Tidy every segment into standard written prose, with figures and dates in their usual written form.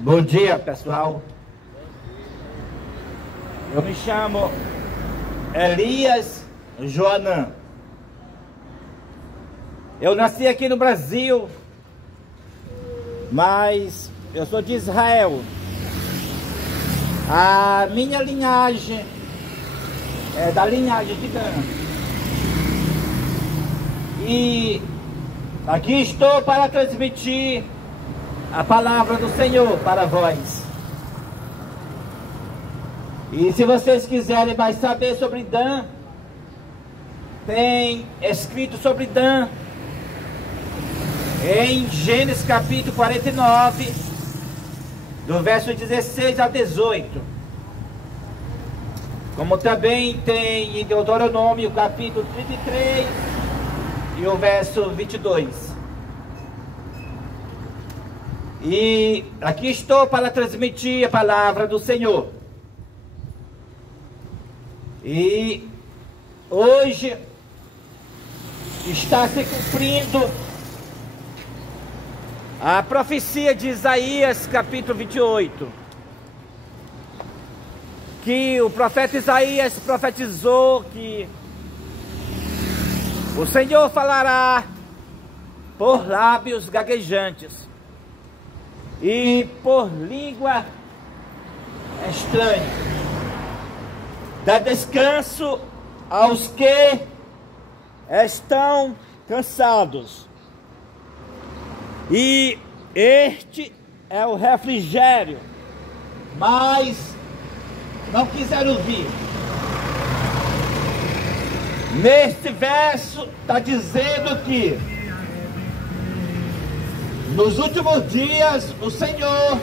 Bom dia, pessoal. Eu me chamo Elias Joanã. Eu nasci aqui no Brasil, mas eu sou de Israel. A minha linhagem é da linhagem de Dan. E aqui estou para transmitir a palavra do Senhor para vós. E se vocês quiserem mais saber sobre Dan, tem escrito sobre Dan em Gênesis capítulo 49, do verso 16 ao 18. Como também tem em Deuteronômio capítulo 33 e o verso 22. E aqui estou para transmitir a palavra do Senhor. E hoje está se cumprindo a profecia de Isaías capítulo 28, que o profeta Isaías profetizou que o Senhor falará por lábios gaguejantes e por língua estranha. Dá descanso aos que estão cansados. E este é o refrigério, mas não quiseram ouvir. Neste verso está dizendo que nos últimos dias o Senhor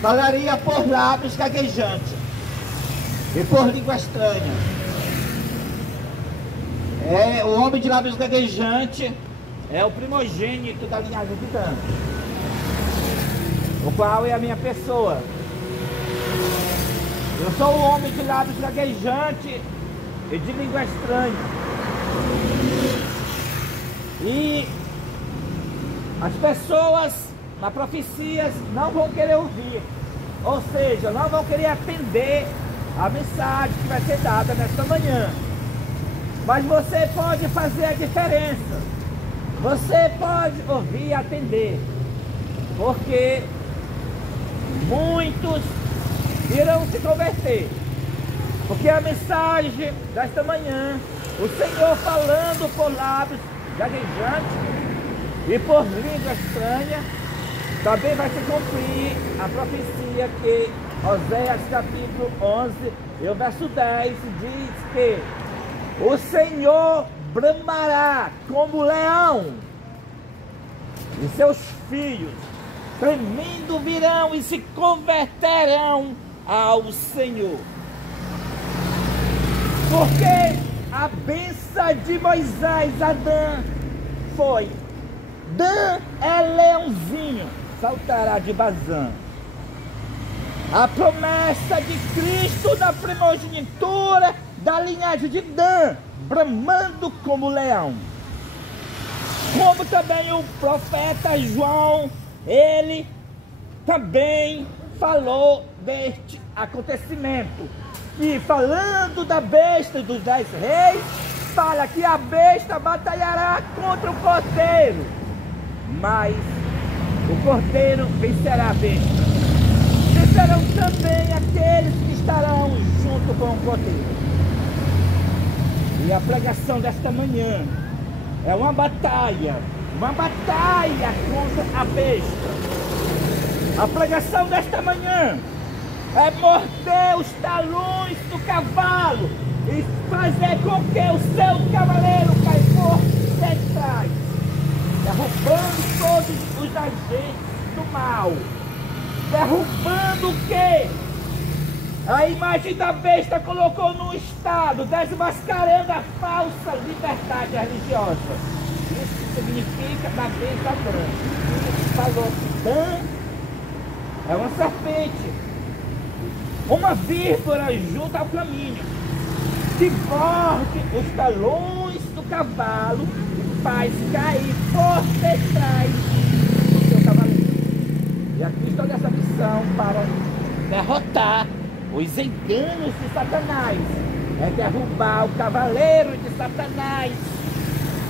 falaria por lábios gaguejantes e por língua estranha. O homem de lábios gaguejantes é o primogênito da linhagem de Dan, o qual é a minha pessoa. Eu sou o homem de lábios gaguejantes e de língua estranha. E as pessoas na profecia não vão querer ouvir, ou seja, não vão querer atender a mensagem que vai ser dada nesta manhã. Mas você pode fazer a diferença. Você pode ouvir e atender, porque muitos irão se converter. Porque a mensagem desta manhã, o Senhor falando por lábios gaguejantes e por língua estranha, também vai se cumprir a profecia que Oséias capítulo 11 e o verso 10 diz que o Senhor bramará como leão, e seus filhos tremendo virão e se converterão ao Senhor. Porque a bênção de Moisés a Dan foi: Dan é leãozinho, saltará de Bazã. A promessa de Cristo na primogenitura da linhagem de Dan, bramando como leão. Como também o profeta João, ele também falou deste acontecimento, que falando da besta dos 10 reis, fala que a besta batalhará contra o cordeiro, mas o cordeiro vencerá a besta. Vencerão também aqueles que estarão junto com o cordeiro. E a pregação desta manhã é uma batalha contra a besta. A pregação desta manhã é morder os talões do cavalo e fazer com que o seu cavaleiro caia por detrás, derrubando todos os agentes do mal, derrubando o que a imagem da besta colocou no estado, desmascarando a falsa liberdade religiosa. Isso significa da besta branca. Ele falou que Dan é uma serpente, uma víbora junto ao caminho, que morde os talões do cavalo e faz cair por detrás do seu cavaleiro. E a questão dessa desmascarar os enganos de Satanás. É derrubar o cavaleiro de Satanás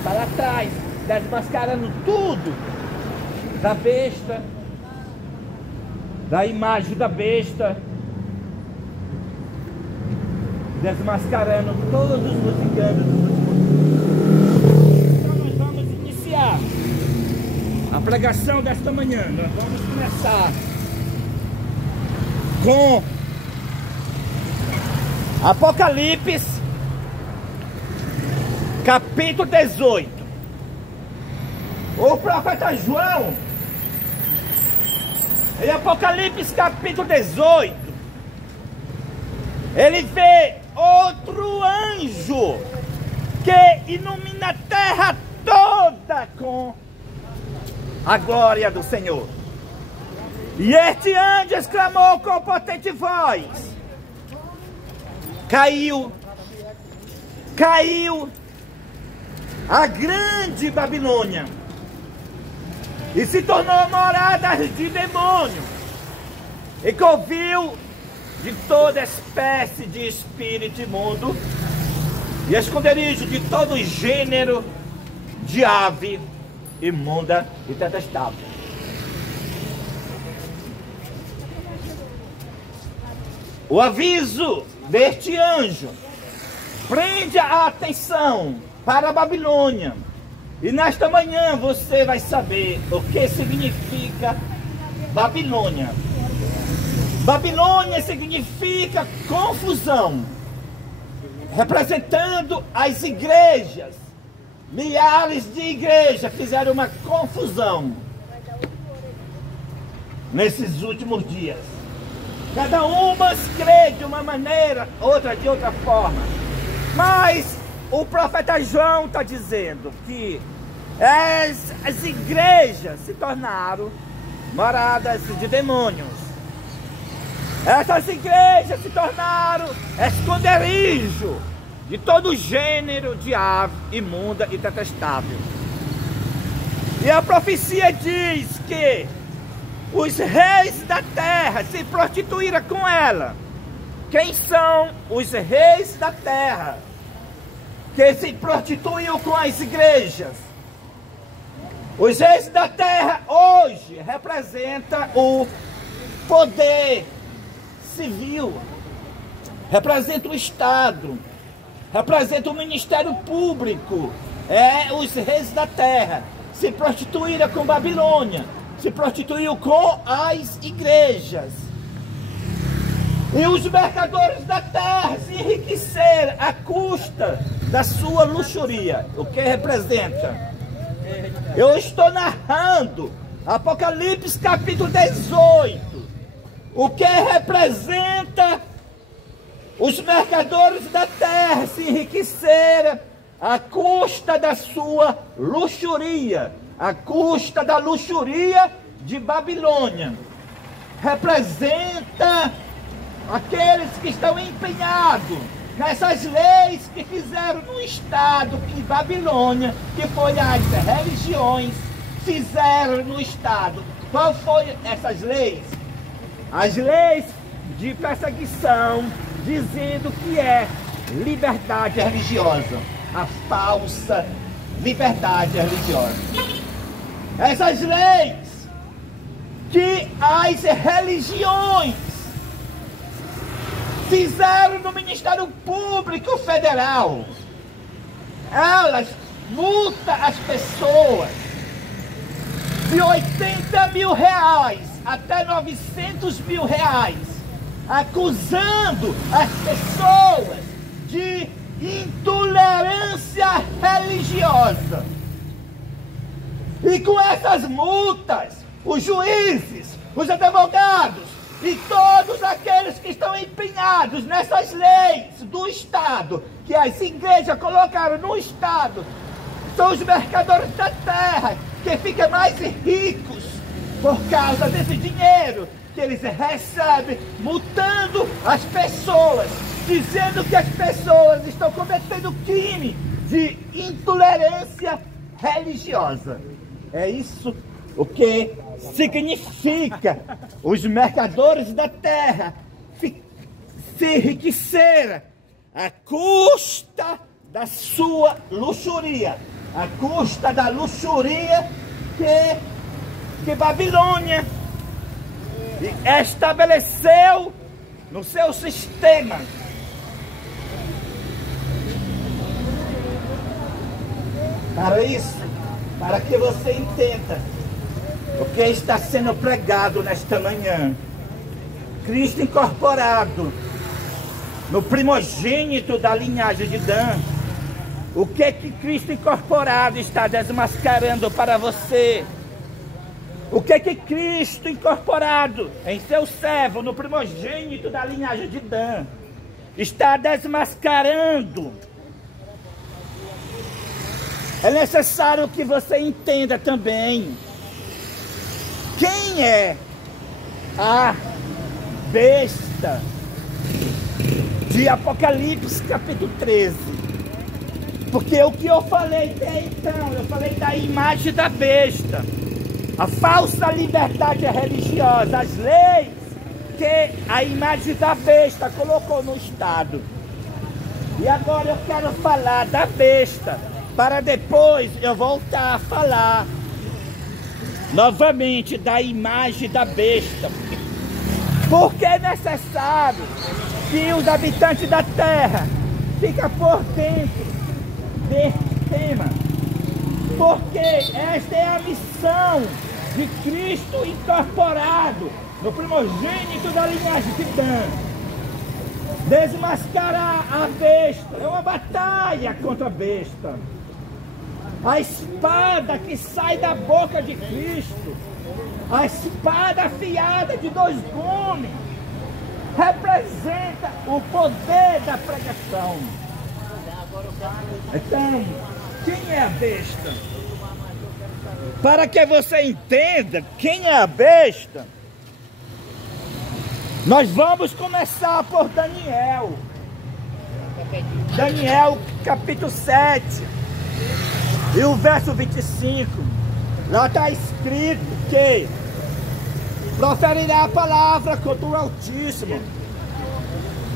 para trás, desmascarando tudo da besta, da imagem da besta, desmascarando todos os enganos dos últimos. Então nós vamos iniciar a pregação desta manhã. Nós vamos começar com Apocalipse, capítulo 18. O profeta João, em Apocalipse capítulo 18, ele vê outro anjo que ilumina a terra toda com a glória do Senhor. E este anjo exclamou com potente voz: caiu a grande Babilônia e se tornou morada de demônio, e cobriu de toda espécie de espírito imundo e esconderijo de todo gênero de ave imunda e detestável. O aviso deste anjo prende a atenção para a Babilônia. E nesta manhã você vai saber o que significa Babilônia. Babilônia significa confusão, representando as igrejas. Milhares de igrejas fizeram uma confusão nesses últimos dias. Cada uma crê de uma maneira, outra de outra forma. Mas o profeta João está dizendo que as igrejas se tornaram moradas de demônios. Essas igrejas se tornaram esconderijo de todo gênero de ave imunda e detestável. E a profecia diz que os reis da terra se prostituíram com ela. Quem são os reis da terra que se prostituíam com as igrejas? Os reis da terra hoje representam o poder civil, representam o Estado, representam o Ministério Público. Os reis da terra se prostituíram com Babilônia, se prostituiu com as igrejas. E os mercadores da terra se enriqueceram à custa da sua luxúria. O que representa? Eu estou narrando Apocalipse capítulo 18. O que representa os mercadores da terra se enriqueceram à custa da sua luxúria, à custa da luxúria de Babilônia. Representa aqueles que estão empenhados nessas leis que fizeram no estado que Babilônia, que foi as religiões, fizeram no estado. Qual foi essas leis? As leis de perseguição, dizendo que é liberdade religiosa, a falsa liberdade religiosa. Essas leis que as religiões fizeram no Ministério Público Federal, elas multam as pessoas de R$80 mil até R$900 mil, acusando as pessoas de intolerância religiosa. E com essas multas, os juízes, os advogados e todos aqueles que estão empenhados nessas leis do Estado, que as igrejas colocaram no Estado, são os mercadores da terra, que ficam mais ricos por causa desse dinheiro que eles recebem, multando as pessoas, dizendo que as pessoas estão cometendo crime de intolerância religiosa. É isso o que significa os mercadores da terra se enriquecer à custa da sua luxúria, à custa da luxúria que Babilônia estabeleceu no seu sistema. Para isso, para que você entenda o que está sendo pregado nesta manhã. Cristo incorporado no primogênito da linhagem de Dan. O que Cristo incorporado está desmascarando para você? O que Cristo incorporado em seu servo, no primogênito da linhagem de Dan, está desmascarando? É necessário que você entenda também quem é a besta de Apocalipse capítulo 13. Porque o que eu falei até então, eu falei da imagem da besta, a falsa liberdade religiosa, as leis que a imagem da besta colocou no Estado. E agora eu quero falar da besta, para depois eu voltar a falar novamente da imagem da besta. Porque é necessário que os habitantes da terra fiquem por dentro desse tema. Porque esta é a missão de Cristo incorporado no primogênito da linhagem de Dan. Desmascarar a besta. É uma batalha contra a besta. A espada que sai da boca de Cristo, a espada afiada de 2 gumes, representa o poder da pregação. Então, quem é a besta? Para que você entenda quem é a besta, nós vamos começar por Daniel. Daniel capítulo 7. E o verso 25, lá está escrito que proferirá a palavra contra o Altíssimo,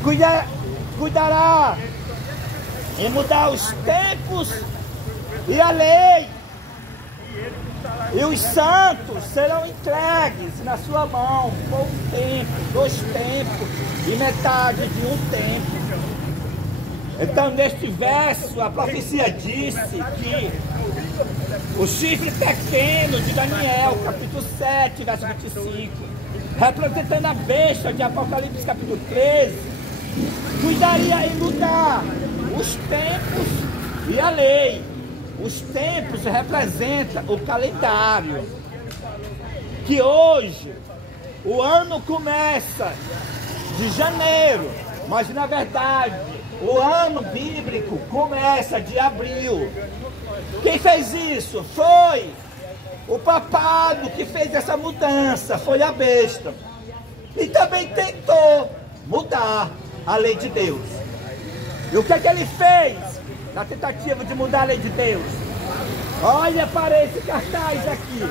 cuidará em mudar os tempos e a lei, e os santos serão entregues na sua mão por 1 tempo, 2 tempos e metade de 1 tempo. Então, neste verso, a profecia disse que o chifre pequeno de Daniel, capítulo 7, verso 25, representando a besta de Apocalipse, capítulo 13, cuidaria em mudar os tempos e a lei. Os tempos representam o calendário, que hoje o ano começa de janeiro, mas na verdade o ano bíblico começa de abril. Quem fez isso? Foi o papado que fez essa mudança, foi a besta. E também tentou mudar a lei de Deus. E o que é que ele fez na tentativa de mudar a lei de Deus? Olha para esse cartaz aqui.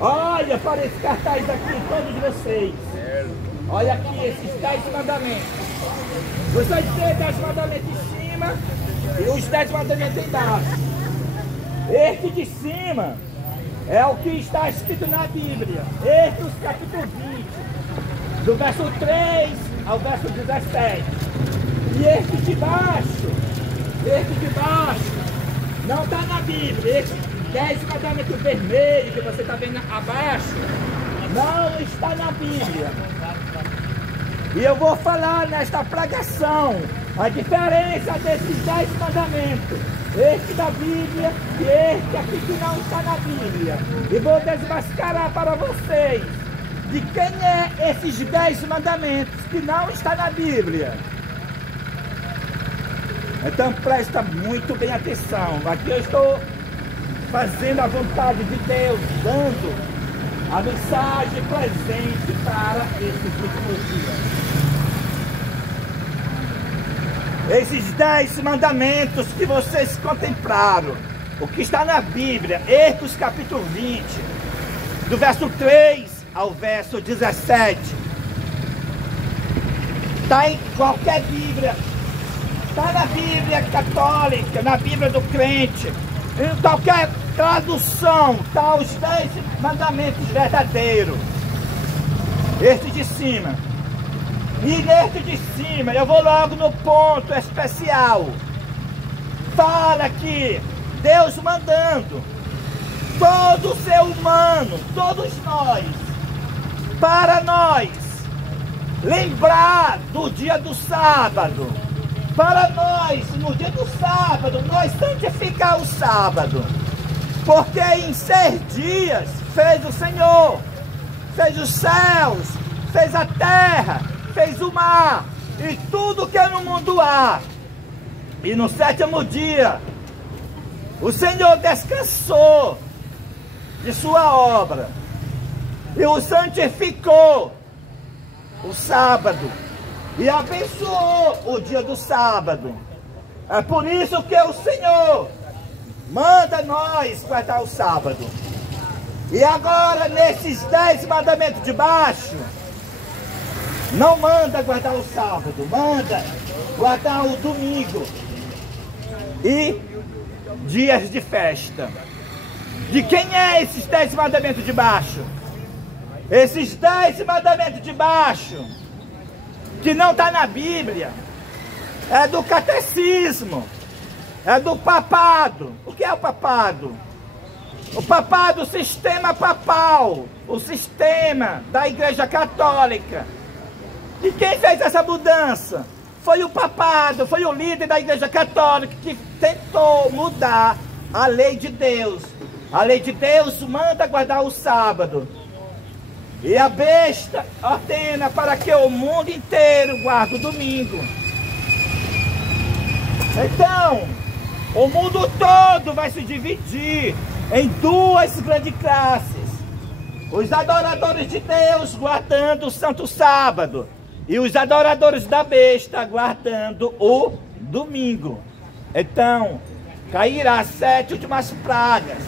Olha para esse cartaz aqui, todos vocês. Olha aqui esses 10 mandamentos. Você vai ter 10 mandamentos em cima e os 10 mandamentos embaixo. Este de cima é o que está escrito na Bíblia. Êxodo capítulo 20, do verso 3 ao verso 17. E este de baixo não está na Bíblia. Esse 10 mandamentos vermelhos que você está vendo abaixo não está na Bíblia. E eu vou falar nesta pregação a diferença desses 10 mandamentos, este da Bíblia e este aqui que não está na Bíblia. E vou desmascarar para vocês de quem é esses 10 mandamentos que não está na Bíblia. Então presta muito bem atenção. Aqui eu estou fazendo a vontade de Deus, dando a mensagem presente para esses últimos dias. Esses 10 mandamentos que vocês contemplaram, o que está na Bíblia, Êxodo capítulo 20, do verso 3 ao verso 17. Está em qualquer Bíblia. Está na Bíblia católica, na Bíblia do crente. Em qualquer tradução, está os 10 mandamentos verdadeiros. Este de cima. E neste de cima, eu vou logo no ponto especial. Fala que Deus mandando todo ser humano, todos nós, para nós, lembrar do dia do sábado. Para nós, no dia do sábado, nós santificar o sábado. Porque em 6 dias fez o Senhor, fez os céus, fez a terra, fez o mar e tudo que no mundo há. E no 7º dia, o Senhor descansou de sua obra e o santificou o sábado e abençoou o dia do sábado. É por isso que o Senhor manda nós guardar o sábado. E agora, nesses 10 mandamentos de baixo, não manda guardar o sábado, manda guardar o domingo e dias de festa. De quem é esses 10 mandamentos de baixo? Esses 10 mandamentos de baixo, que não está na Bíblia, é do catecismo, é do papado. O que é o papado? O papado, o sistema papal, o sistema da Igreja Católica. E quem fez essa mudança? Foi o papado, foi o líder da Igreja Católica que tentou mudar a lei de Deus. A lei de Deus manda guardar o sábado. E a besta ordena para que o mundo inteiro guarde o domingo. Então, o mundo todo vai se dividir em 2 grandes classes. Os adoradores de Deus guardando o santo sábado. E os adoradores da besta guardando o domingo. Então, cairá 7 últimas pragas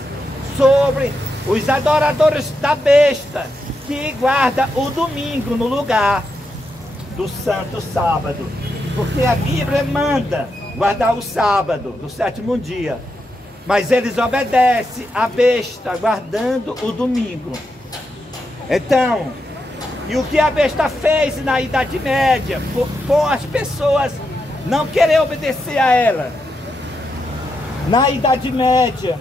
sobre os adoradores da besta, que guarda o domingo no lugar do santo sábado. Porque a Bíblia manda guardar o sábado, do 7º dia. Mas eles obedecem à besta, guardando o domingo. Então, e o que a besta fez na Idade Média, por as pessoas não querer obedecer a ela. Na Idade Média,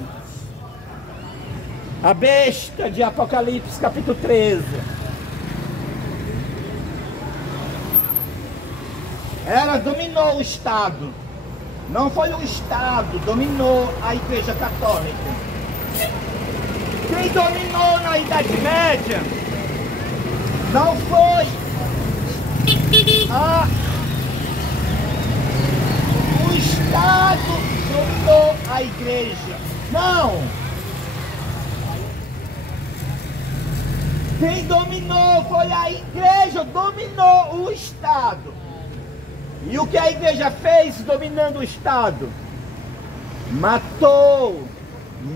a besta de Apocalipse capítulo 13, ela dominou o Estado. Não foi o Estado, dominou a Igreja Católica. Quem dominou na Idade Média não foi o Estado dominou a Igreja. Não! Quem dominou foi a Igreja, dominou o Estado. E o que a Igreja fez dominando o Estado? Matou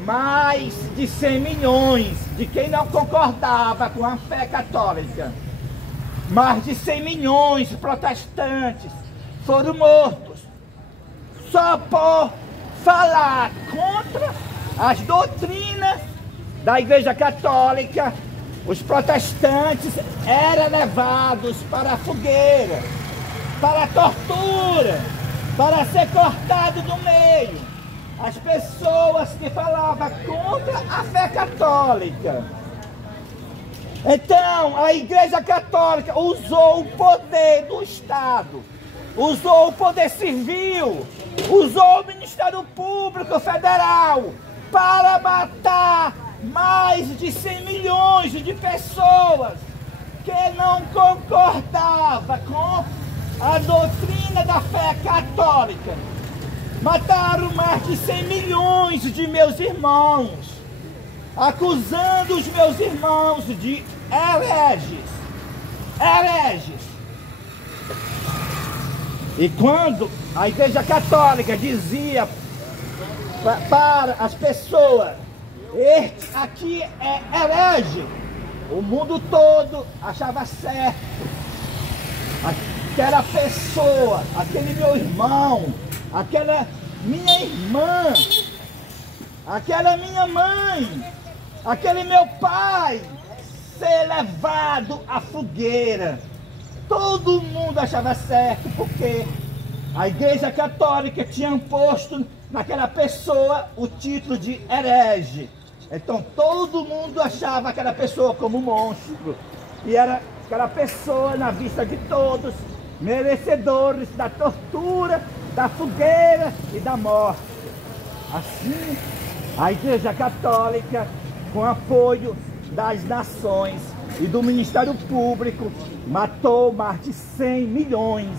mais de 100 milhões de quem não concordava com a fé católica. Mais de 100 milhões de protestantes foram mortos só por falar contra as doutrinas da Igreja Católica. Os protestantes eram levados para a fogueira, para a tortura, para ser cortado do meio. As pessoas que falavam contra a fé católica. Então, a Igreja Católica usou o poder do Estado, usou o poder civil, usou o Ministério Público Federal para matar mais de 100 milhões de pessoas que não concordavam com a doutrina da fé católica. Mataram mais de 100 milhões de meus irmãos, acusando os meus irmãos de hereges. E quando a Igreja Católica dizia para as pessoas: este aqui é herege, o mundo todo achava certo. aquela pessoa, aquele meu irmão, aquela minha irmã, aquela minha mãe, aquele meu pai ser levado à fogueira. Todo mundo achava certo, porque a Igreja Católica tinha posto naquela pessoa o título de herege. Então todo mundo achava aquela pessoa como monstro. E era aquela pessoa, na vista de todos, merecedores da tortura, da fogueira e da morte. Assim, a Igreja Católica, com apoio das nações e do Ministério Público, matou mais de 100 milhões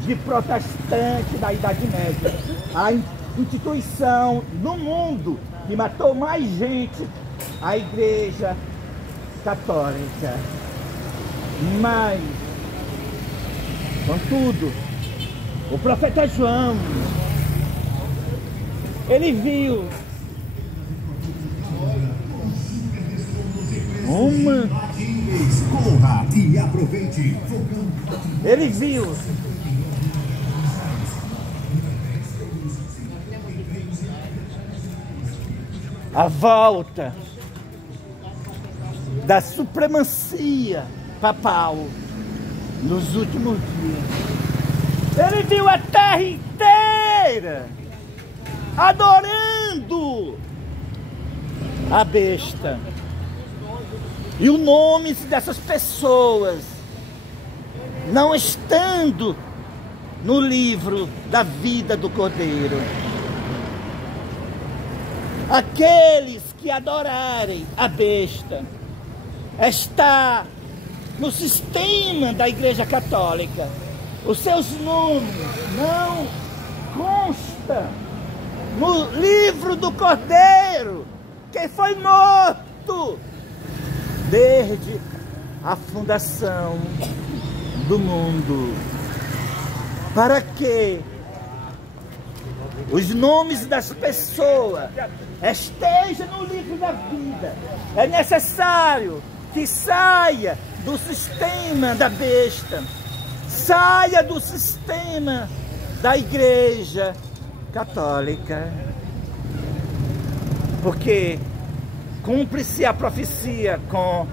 de protestantes da Idade Média. A instituição no mundo que matou mais gente, a Igreja Católica. Mas, contudo, o profeta João, ele viu corra e aproveite. Ele viu a volta da supremacia papal nos últimos dias. Ele viu a terra inteira adorando a besta. E o nome dessas pessoas não estando no livro da vida do Cordeiro. Aqueles que adorarem a besta está no sistema da Igreja Católica. Os seus nomes não constam no livro do Cordeiro, que foi morto desde a fundação do mundo. Para que os nomes das pessoas estejam no livro da vida, é necessário que saia do sistema da besta, saia do sistema da Igreja Católica, porque cumpre-se a profecia com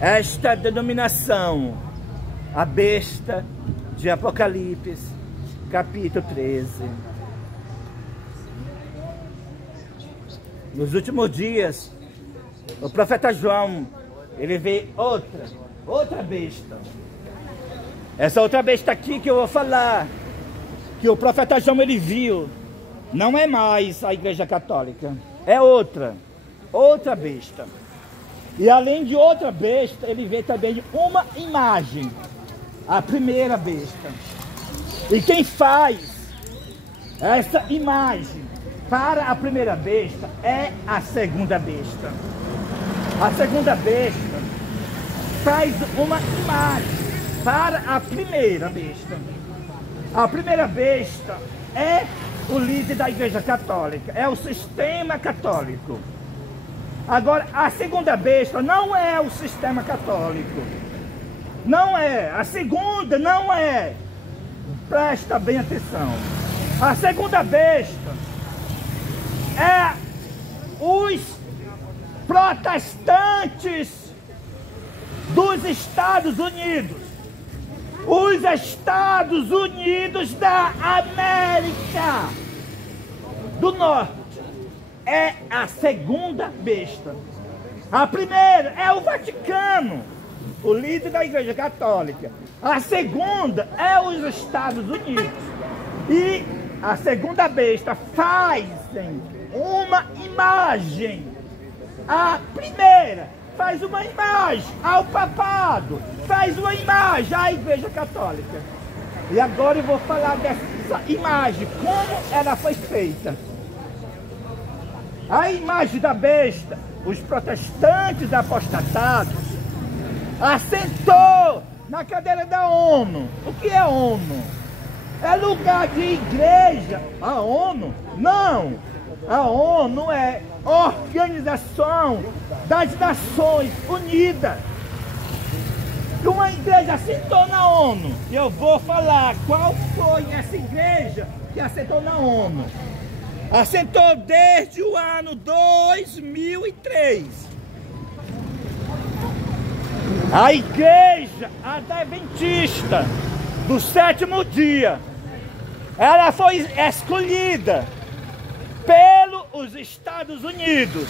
esta denominação, a besta de Apocalipse, capítulo 13. Nos últimos dias, o profeta João, ele vê outra besta. Essa outra besta aqui que eu vou falar, que o profeta João ele viu, não é mais a Igreja Católica, é outra besta. E além de outra besta, ele vê também uma imagem, a primeira besta. E quem faz essa imagem para a primeira besta é a segunda besta. A segunda besta faz uma imagem para a primeira besta. A primeira besta é o líder da Igreja Católica, é o sistema católico. Agora, a segunda besta não é o sistema católico. Não é. A segunda não é. Presta bem atenção. A segunda besta é os protestantes dos Estados Unidos. Os Estados Unidos da América do Norte. É a segunda besta. A primeira é o Vaticano, o líder da Igreja Católica. A segunda é os Estados Unidos. E a segunda besta fazem uma imagem. A primeira faz uma imagem ao papado, faz uma imagem à Igreja Católica. E agora eu vou falar dessa imagem, como ela foi feita. A imagem da besta, os protestantes apostatados, assentou na cadeira da ONU. O que é ONU? É lugar de igreja. A ONU? Não. A ONU é Organização das Nações Unidas. que uma igreja assentou na ONU. E eu vou falar qual foi essa igreja que assentou na ONU. Assentou desde o ano 2003. A Igreja Adventista do Sétimo Dia. Ela foi escolhida pelos Estados Unidos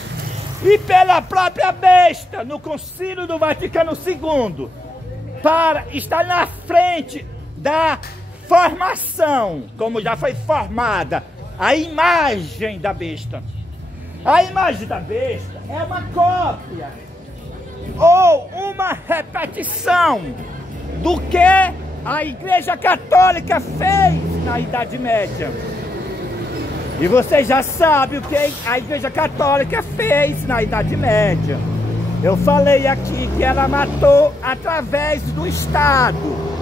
e pela própria besta no Concílio do Vaticano II para estar na frente da formação, como já foi formada, a imagem da besta. A imagem da besta é uma cópia ou uma repetição do que a Igreja Católica fez na Idade Média. E você já sabe o que a Igreja Católica fez na Idade Média. Eu falei aqui que ela matou através do Estado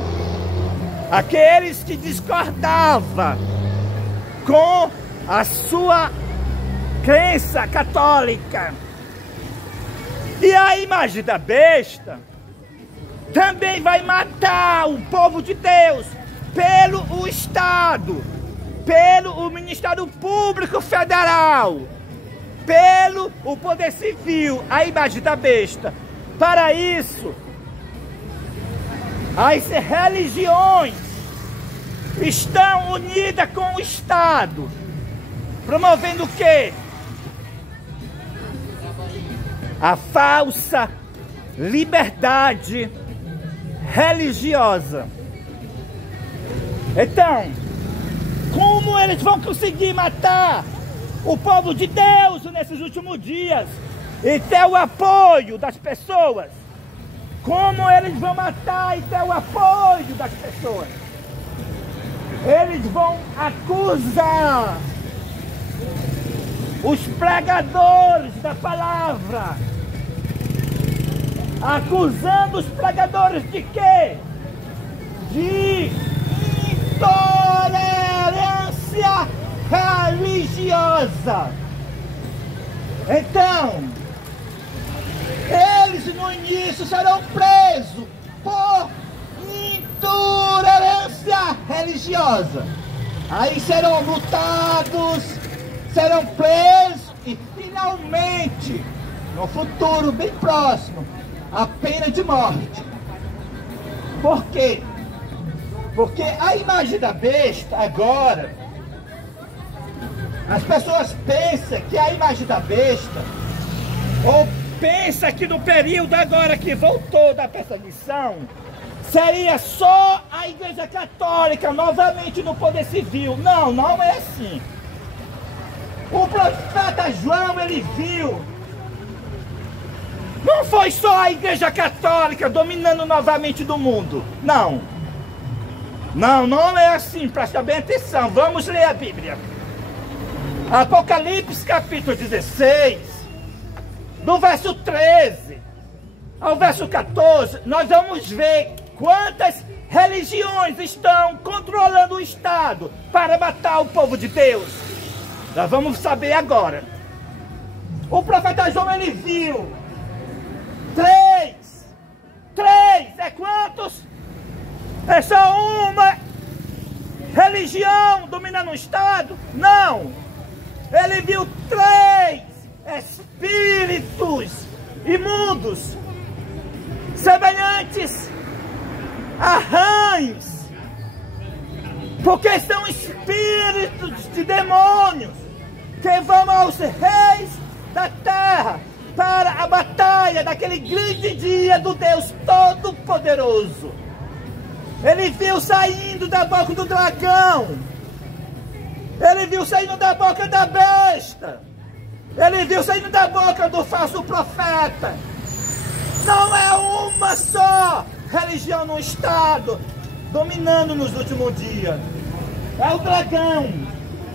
aqueles que discordavam com a sua crença católica. E a imagem da besta também vai matar o povo de Deus pelo Estado, pelo Ministério Público Federal, pelo o Poder Civil, a imagem da besta. Para isso, as religiões estão unidas com o Estado, promovendo o quê? A falsa liberdade religiosa. Então, como eles vão conseguir matar o povo de Deus nesses últimos dias e ter o apoio das pessoas? Como eles vão matar e ter o apoio das pessoas? Eles vão acusar os pregadores da palavra. Acusando os pregadores de quê? De intolerância religiosa. Então, eles no início serão presos por intolerância religiosa. Aí serão multados, serão presos e finalmente, no futuro bem próximo, a pena de morte. Por quê? Porque a imagem da besta agora, as pessoas pensam que a imagem da besta, ou pensa que no período agora que voltou da perseguição, seria só a Igreja Católica novamente no poder civil. Não, não é assim. O profeta João, ele viu. Não foi só a Igreja Católica dominando novamente do mundo. Não. Não, não é assim. Presta bem atenção. Vamos ler a Bíblia. Apocalipse capítulo 16, do verso 13 ao verso 14, nós vamos ver quantas religiões estão controlando o Estado para matar o povo de Deus. Nós vamos saber agora. O profeta João, ele viu três é quantos? É só uma religião dominando o Estado? Não! Ele viu 3 espíritos imundos, semelhantes a rãs, porque são espíritos de demônios que vão aos reis da terra para a batalha daquele grande dia do Deus Todo-Poderoso. Ele viu saindo da boca do dragão, ele viu saindo da boca da besta, ele viu saindo da boca do falso profeta. Não é uma só religião no Estado dominando nos últimos dias. É o dragão,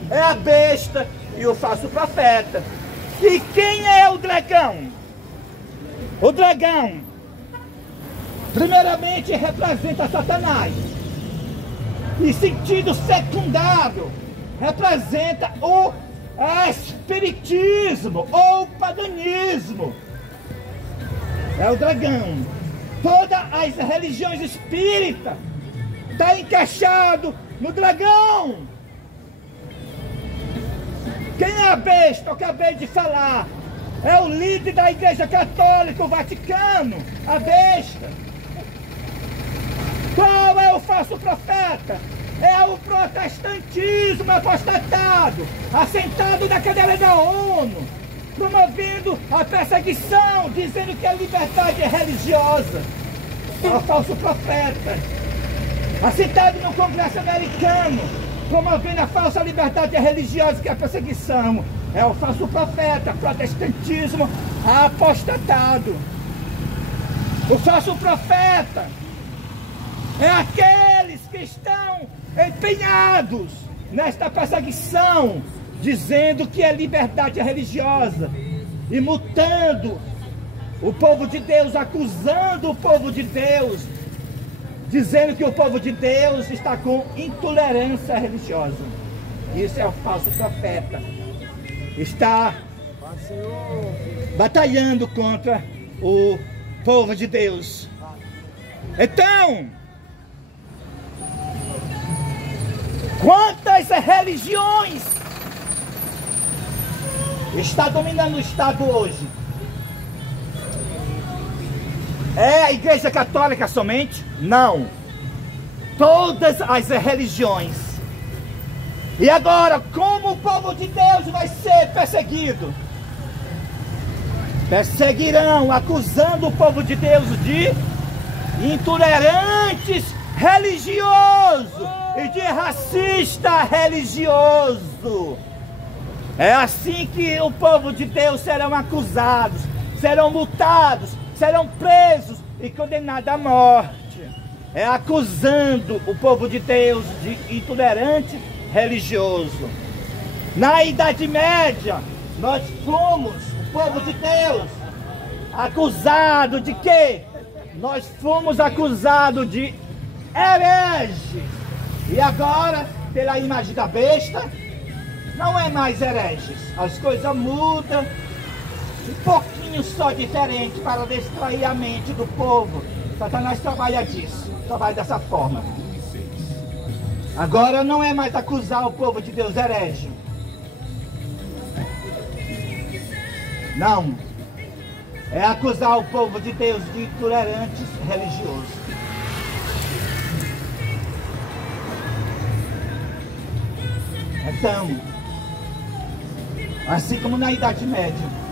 é a besta e o falso profeta. E quem é o dragão? O dragão, primeiramente, representa Satanás. E sentido secundário, representa o espiritismo ou paganismo. É o dragão. Todas as religiões espíritas estão encaixadas no dragão. Quem é a besta? Eu acabei de falar. É o líder da Igreja Católica, o Vaticano, a besta. Qual é o falso profeta? É o protestantismo apostatado, assentado na cadeira da ONU, promovendo a perseguição, dizendo que a liberdade é religiosa. É o falso profeta, assentado no Congresso americano, promovendo a falsa liberdade religiosa, que é a perseguição. É o falso profeta, protestantismo apostatado. O falso profeta é aqueles que estão empenhados nesta perseguição, dizendo que é liberdade religiosa e mutando o povo de Deus, acusando o povo de Deus, dizendo que o povo de Deus está com intolerância religiosa. Isso é o falso profeta. Está batalhando contra o povo de Deus. Então, quantas religiões está dominando o Estado hoje? É a Igreja Católica somente? Não. Todas as religiões. E agora, como o povo de Deus vai ser perseguido? Perseguirão, acusando o povo de Deus de intolerantes religioso e de racista religioso. É assim que o povo de Deus serão acusados, serão multados, serão presos e condenados à morte. É acusando o povo de Deus de intolerante religioso. Na Idade Média, nós fomos, o povo de Deus, acusado de quê? Nós fomos acusados de hereges. E agora, pela imagem da besta, não é mais hereges. As coisas mudam, um pouquinho só diferente para distrair a mente do povo. Satanás trabalha disso, trabalha dessa forma. Agora não é mais acusar o povo de Deus herege. Não. É acusar o povo de Deus de intolerantes religiosos. Então, assim como na Idade Média,